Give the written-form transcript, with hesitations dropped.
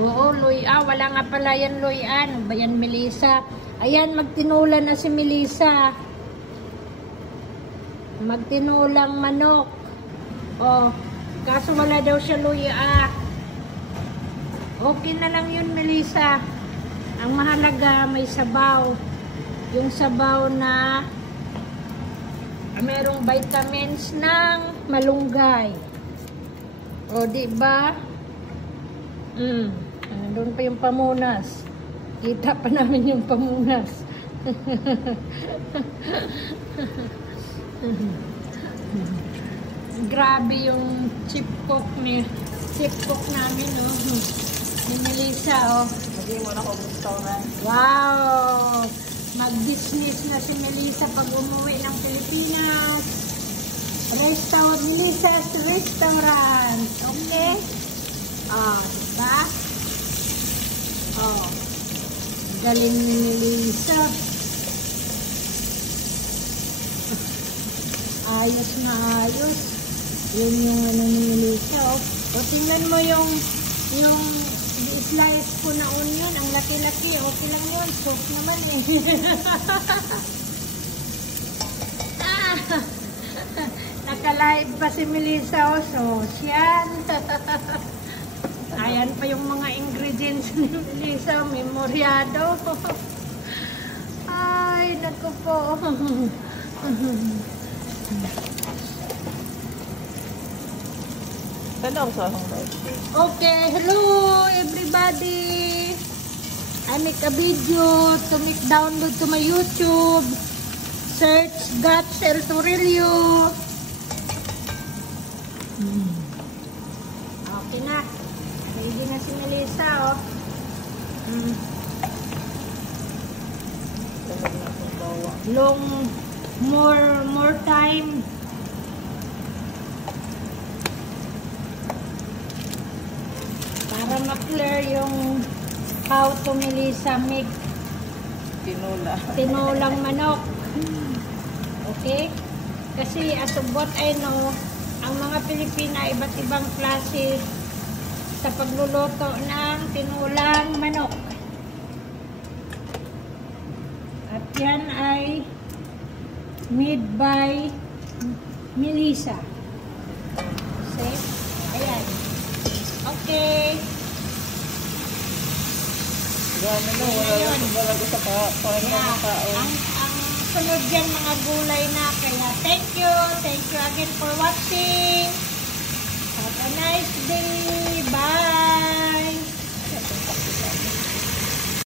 Oo, wala nga pala yan, Luyan. Ba yan, Melissa? Ayan, magtinula na si Melissa. Magtinulang manok. Oh, kaso wala daw siya, Luya. Okay na lang yun, Melissa. Ang mahalaga, may sabaw. Yung sabaw na merong vitamins ng malunggay. O, diba? Doon pa yung pamunas. Kita pa namin yung pamunas. Grabe yung chip cook namin, oh. Ni Melissa, oh. Hindi mo na kung gusto na. Wow! Mag-business na si Melissa pag umuwi ng Pilipinas. Melissa's Restaurant. Okay? Oh, diba? Oh. Galing ni Melissa. Ayos na ayos. Yun yung ano ni Melissa, oh. O, tingnan mo yung slice ko na onion. Ang laki-laki. Okay lang yun. Sauce naman eh. Naka-live pa si Melissa, oh. Sauce yan. Ayan pa yung mga ingredients ni Melissa. Memoryado. Ay, naku po. Tanong sa hanggang. Okay, hello everybody. I make a video to make download to my YouTube. Search Gats El Torrillo. Okay na. Ready na si Melissa, oh. More time. Para ma-clear yung how to Melissa make tinulang manok. Okay? Kasi as of what I know, ang mga Pilipina iba't ibang klase sa pagluluto ng tinulang manok. At yan ay made by Melissa. See? Ayan. Okay. Gano'n na, wala ko sa paano ng tao. Ang sunod yan mga gulay na. Kaya thank you again for watching. Have a nice day. Bye.